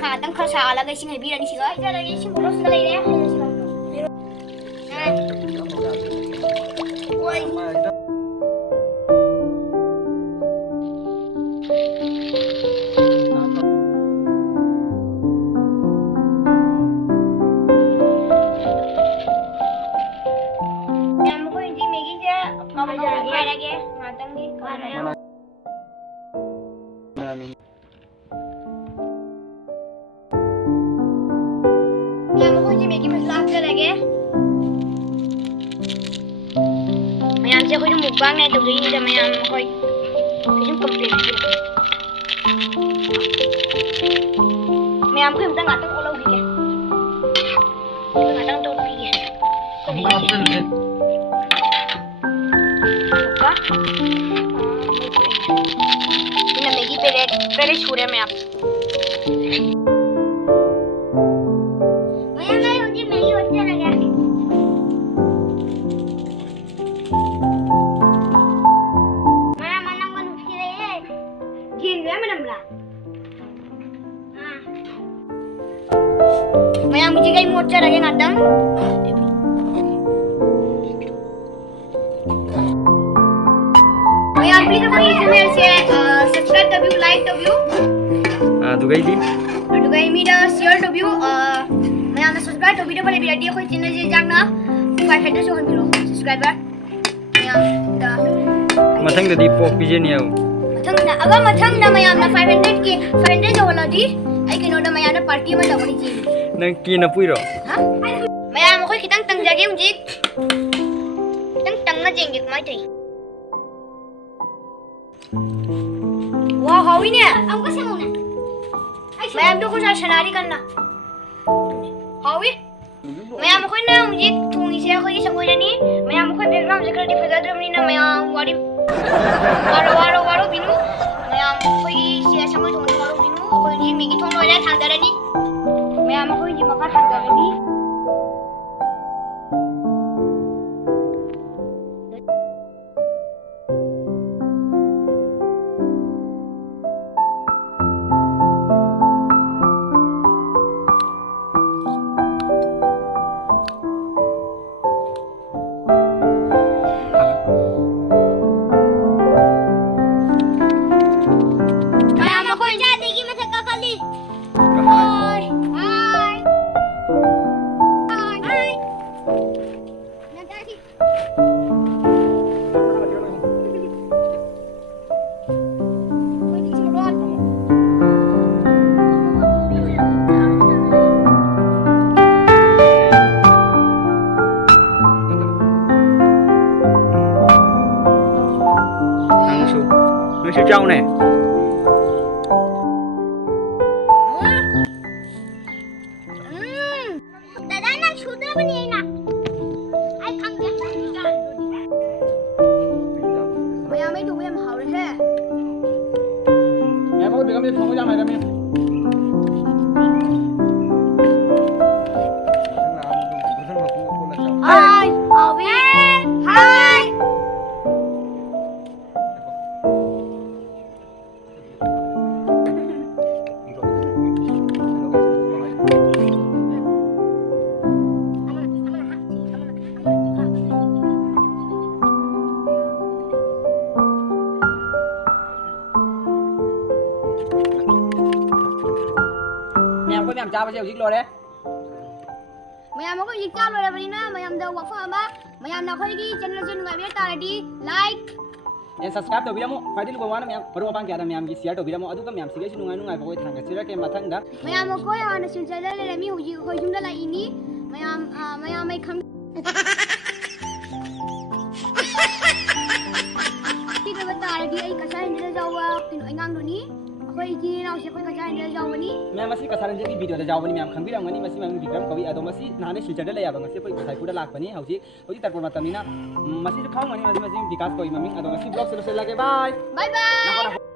khá tăng khá xả là cái sinh hay bị là đi xíu ấy ra đây sinh một lốt xíu đây đấy ôi em có gì Megi chưa có bây giờ quay ra kia mà tăng đi quay ra em có gì Megi mình làm cái này kia mày làm sao khơi trong mukbang này tụi gì cho mày làm khơi trong complete mày làm khơi mình tăng ô lâu gì kìa tăng tốt gì kìa không có gì Buka. Ini Megi pele छूरे में आप मैं नहीं मुझे Megi अच्छा लगा मैं मनम मन उसके लिए जीन गया मैडम ला मैं मुझे कहीं मोचा लगे नाटम please अपनी चैनल से सब्सक्राइब कर व्यू लाइक कर व्यू दुगाई दी दुगाई मीडा शेयर कर व्यू मैं आना सब्सक्राइब कर वीडियो पर वीडियो कोई चैनल से जाना 500 जो मिलो सब्सक्राइबर मैं मथंग दी पोक पीजे नहीं आओ मथंग ना मैं आना 500 की 500 जो वाला दी आई के नोट मैं आना पार्टी में जावनी चाहिए नंग की न पुइरो हां मैं आना कोई कितंग तंग जागे मुझे तंग ना जेंगे माय चाहिए वाह हावी ने हमको से मुने मैं हम तो कुछ शरारी करना हावी मैं हम कोई ना मुझे थोड़ी से कोई समझ नहीं मैं हम कोई बैकग्राउंड से क्रेडिट फजा दे नहीं ना मैं वारी वारो बिनु मैं हम कोई से समझ थोड़ी वारो बिनु कोई जी Megi थोन वाला थांदा रनी मैं हम कोई जी मका थांदा रनी Nó trâu này दादा ना छुदा बनी है ना आई खांग दे मैं हमेंดูยัง好เลยแม่พ่อเป็นกำลังท้องก็ยังไงกันเนี่ยHi Obi Hi mày chào bao nhiêu rồi đấy mày làm có dịch chào rồi là vậy na mày làm đâu hoặc phải mà mày làm nào khơi đi channel trên người biết ta đi like and subscribe to video mo phải đi luôn mà mày baru apa kaya mày làm share to video mo adu ka mày sige sinu ngai boy thang ka sira ke mathang da mày làm có ya na sin chai le mi huji khoi jum da la ini mày làm mày kham đi cái bata đi ai ka sai ne jawa tinu ai ngang do ni khoi ji na se khoi ka sai ne jawa ni मैं मसी कसारन जे video दा जावनी ma'am खंबी रंगनी मसी ma'am Vikram कवि अदो मसी नाने सिलचर दे लेया बंगसे कोई साइ पुडा लाखपनी हौजी हौजी तरपो मतमिना मसी खाउ money मसी विकास कोइ ममी अदो मसी ब्लॉग से लगे बाय बाय बाय